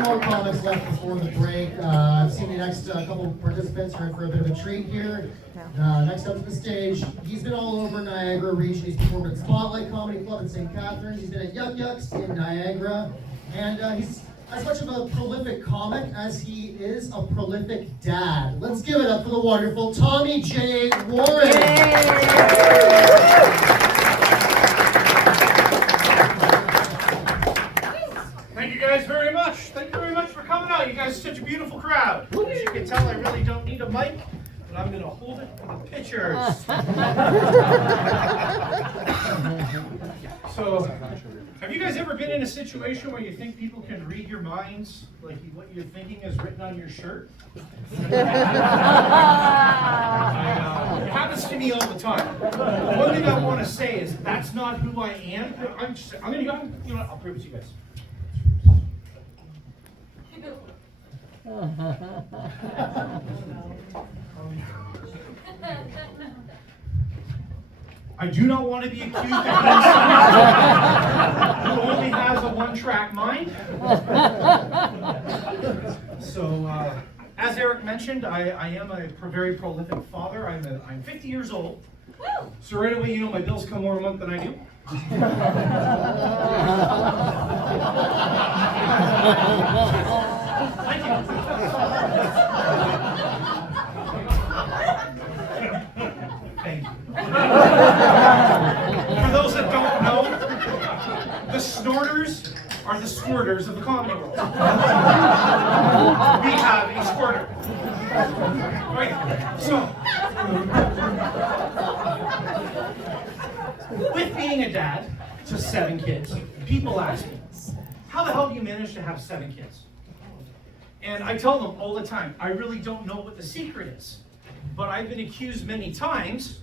more comments left before the break. I've seen the next couple participants are in for a bit of a treat here. Next up to the stage, he's been all over Niagara region. He's performed at Spotlight Comedy Club in St. Catharines. He's been at Yuck Yucks in Niagara. And he's as much of a prolific comic as he is a prolific dad. Let's give it up for the wonderful Tommy J. Warren. Thank you guys very much. Thank you very much for coming out. You guys are such a beautiful crowd. As you can tell, I really don't need a mic, but I'm going to hold it for the pictures. So, have you guys ever been in a situation where you think people can read your minds? Like what you're thinking is written on your shirt? It happens to me all the time. One thing I want to say is that's not who I am. I'm going to go, you know what, I'll prove it to you guys. I do not want to be accused of being someone who only has a one-track mind. So, as Eric mentioned, I am a very prolific father. I'm 50 years old. So right away, you know my bills come more a month than I do. Thank you. Thank you. For those that don't know, the snorters are the squirters of the comedy world. We have a squirter. Right? So, with being a dad to 7 kids, people ask me, how the hell do you manage to have 7 kids? And I tell them all the time, I really don't know what the secret is. But I've been accused many times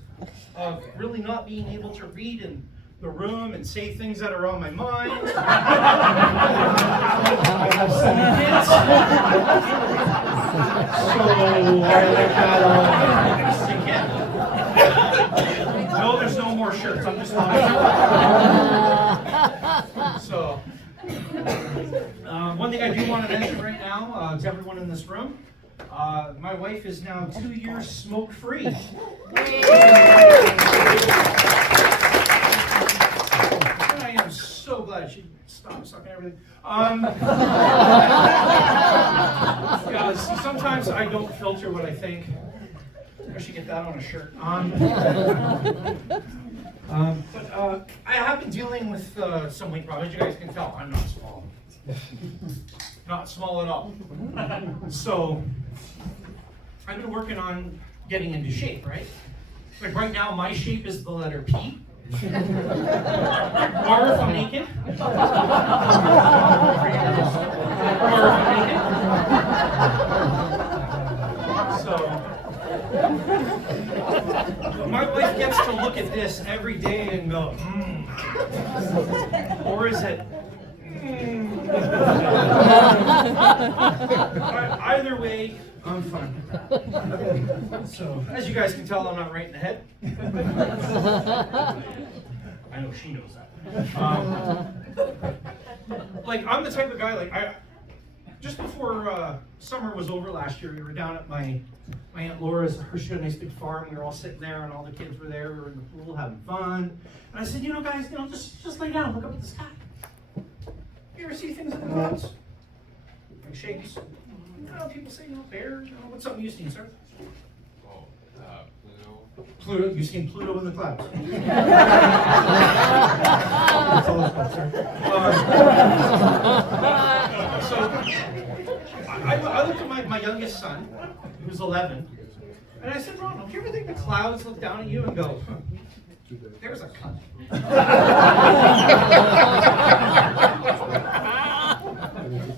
of really not being able to read in the room and say things that are on my mind. I have 7 kids. So I like that no, there's no more shirts. I'm just not sure. So, one thing I do want to mention right now to everyone in this room, my wife is now 2 years smoke-free. And I am so glad she stopped sucking everything. Yeah, see, sometimes I don't filter what I think. I should get that on a shirt. But I have been dealing with some weight problems. You guys can tell I'm not small. Not small at all. So I've been working on getting into shape, right? Like right now, my shape is the letter P. Or if I'm naked. Or if I'm naked. So my wife gets to look at this every day and go, or is it, Either way, I'm fine. So, as you guys can tell, I'm not right in the head. I know she knows that. Like, I'm the type of guy, like, just before summer was over last year, we were down at my Aunt Laura's. She had a nice big farm. We were all sitting there, and all the kids were there. We were in the pool having fun. And I said, you know, guys, you know, just lay down, look up at the sky. You ever see things in the clouds? Like shapes? You know, people say, you know, bears. You know, what's something you've seen, sir? Oh, Pluto. Pluto. You've seen Pluto in the clouds. So, I looked at my youngest son, who's 11, and I said, Ronald, do you ever think the clouds look down at you and go, there's a cunt.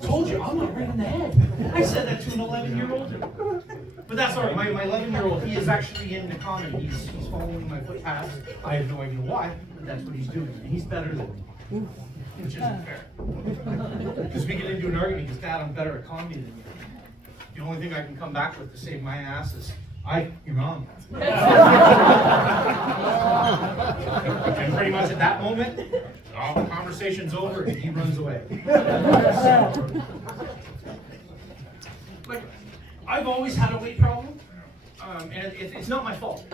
Told you, I'm not right in the head. I said that to an 11-year-old. But that's all right. My 11-year-old, he is actually into comedy. He's following my footpaths. I have no idea why, but that's what he's doing. And he's better than me, which isn't fair. Because we get into an argument, because Dad, I'm better at comedy than you. The only thing I can come back with to save my ass is, you're wrong. And pretty much at that moment, all the conversation's over and he runs away. So, I've always had a weight problem, and it's not my fault.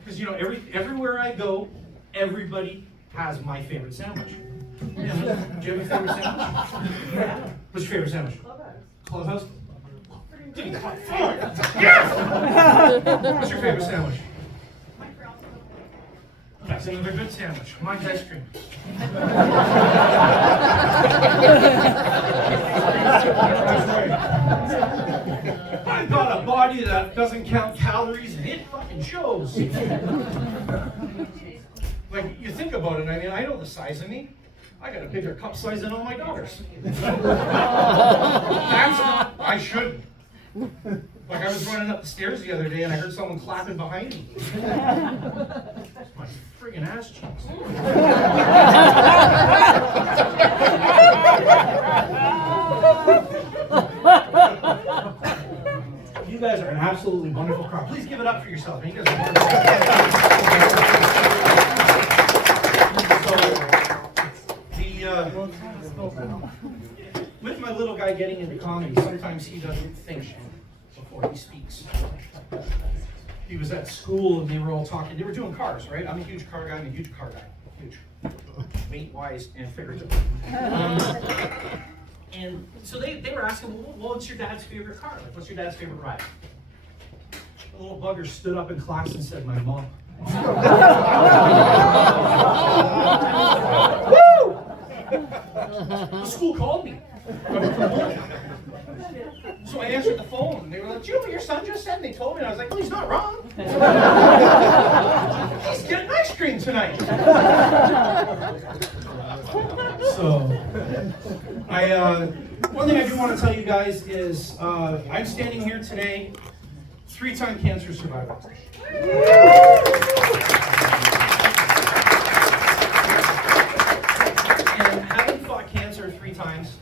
Because, you know, everywhere I go, everybody has my favorite sandwich. Yeah, do you have a favorite sandwich? What's your favorite sandwich? Clubhouse. Yes! What's your favorite sandwich? That's another good sandwich. Mine's ice cream. I've got a body that doesn't count calories, and it fucking shows. Like, you think about it, I mean, I know the size of me. I got a bigger cup size than all my daughters. That's not, I shouldn't. Like, I was running up the stairs the other day and I heard someone clapping behind me. That's my friggin' ass cheeks. You guys are an absolutely wonderful crowd. Please give it up for yourself. You guys are wonderful. With my little guy getting into comedy, sometimes he doesn't think before he speaks. He was at school and they were all talking. They were doing cars, right? I'm a huge car guy. I'm a huge car guy. Huge. Weight-wise and figuratively. And so they were asking, well, what's your dad's favorite car? Like, what's your dad's favorite ride? The little bugger stood up in class and said, my mom. Woo! The school called me. So I answered the phone, and they were like, "Do you know what your son just said?" And they told me, and I was like, "Well, he's not wrong. He's getting ice cream tonight." So, one thing I do want to tell you guys is, I'm standing here today, 3-time cancer survivor. And having fought cancer 3 times,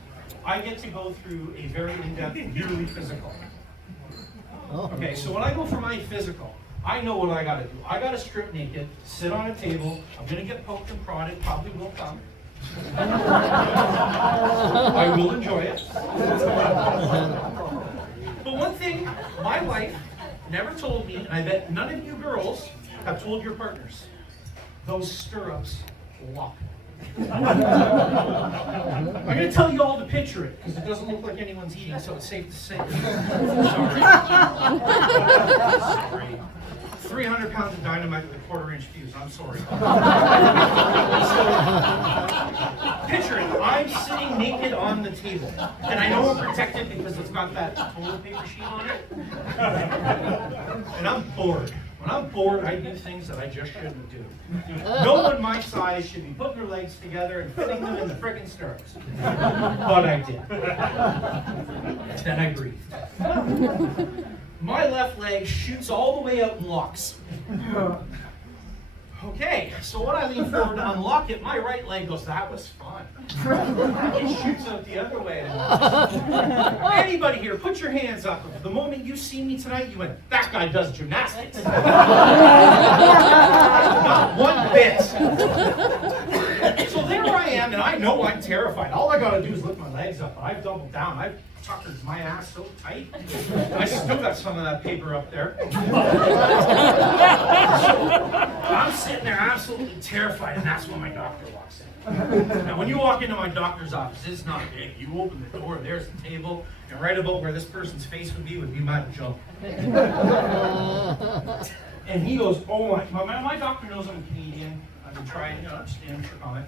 I get to go through a very in-depth yearly physical. Okay, so when I go for my physical, I know what I gotta do. I gotta strip naked, sit on a table, I'm gonna get poked and prodded, probably will come. I will enjoy it. But one thing my wife never told me, and I bet none of you girls have told your partners, those stirrups lock. I'm going to tell you all to picture it, because it doesn't look like anyone's eating, so it's safe to say. Sorry. Sorry. 300 pounds of dynamite with a 1/4-inch fuse. I'm sorry. So, picture it. I'm sitting naked on the table, and I know I'm protected because it's got that toilet paper sheet on it. And I'm bored. When I'm bored, I do things that I just shouldn't do. No one my size should be putting their legs together and fitting them in the friggin' stirrups. But I did. Then I breathed. My left leg shoots all the way out and locks. Okay, so when I lean forward to unlock it, my right leg goes, that was fun. It shoots out the other way. Anybody here, put your hands up. The moment you see me tonight, you went, that guy does gymnastics. Not one bit. So there I am, and I know I'm terrified. All I gotta do is lift my legs up. I've doubled down. I've tuckered my ass so tight. I still got some of that paper up there. I'm sitting there absolutely terrified, and that's when my doctor walks in. Now, when you walk into my doctor's office, it's not big. You open the door, there's the table, and right about where this person's face would be my jump. And he goes, oh my doctor knows I'm Canadian. I've been trying, I'm standing for comment.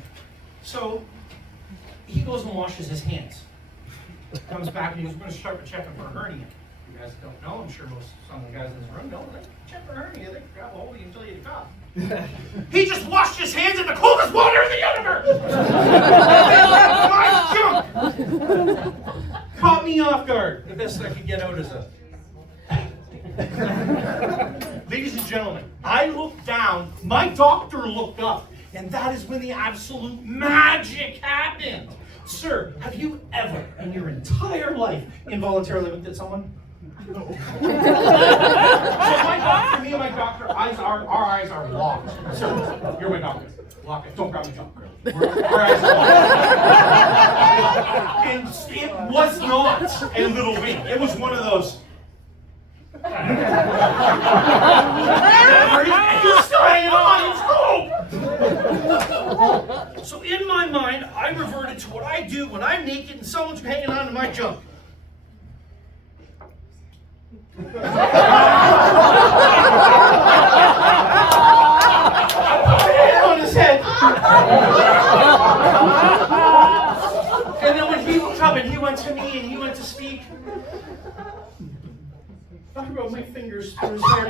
So he goes and washes his hands. Comes back and he's going to start checking for a hernia. You guys don't know, I'm sure some of the guys in this room know, they check for a hernia, they grab a hold of you until you cough. He just washed his hands in the coldest water in the universe! My junk! Caught me off guard. The best I could get out is a... Ladies and gentlemen, I looked down, my doctor looked up, and that is when the absolute magic happened. Sir, have you ever in your entire life involuntarily looked at someone? No. So my doctor, me and my doctor, our eyes are locked. Sir, you're my doctor. Lock it. Don't grab my jaw. Our eyes are locked. And it was not a little wink. It was one of those. He's still hanging on. It's cool. So in my mind, I reverted to what I do when I'm naked and someone's hanging on to my junk. On his head. And then when he looked up and he went to me and he went to speak, talk about my fingers through his hair.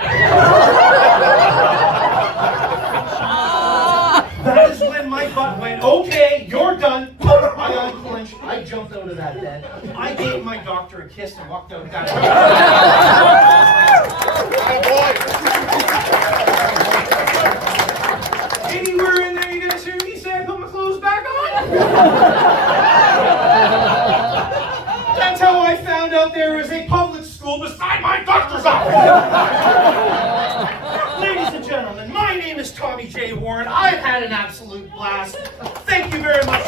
That is when my butt went, okay, you're done. I unclenched. I jumped out of that bed. I gave my doctor a kiss and walked out of that bed. Anywhere in there you guys hear me say I put my clothes back on? That's how I found out there was a public school beside my doctor's office. Ladies and gentlemen, my name is Tommy J. Warren. I've had an absolute blast. Thank you very much.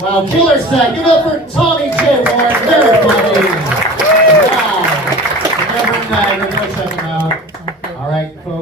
Wow, killer set. Give it up for Tommy J. Warren. Very funny.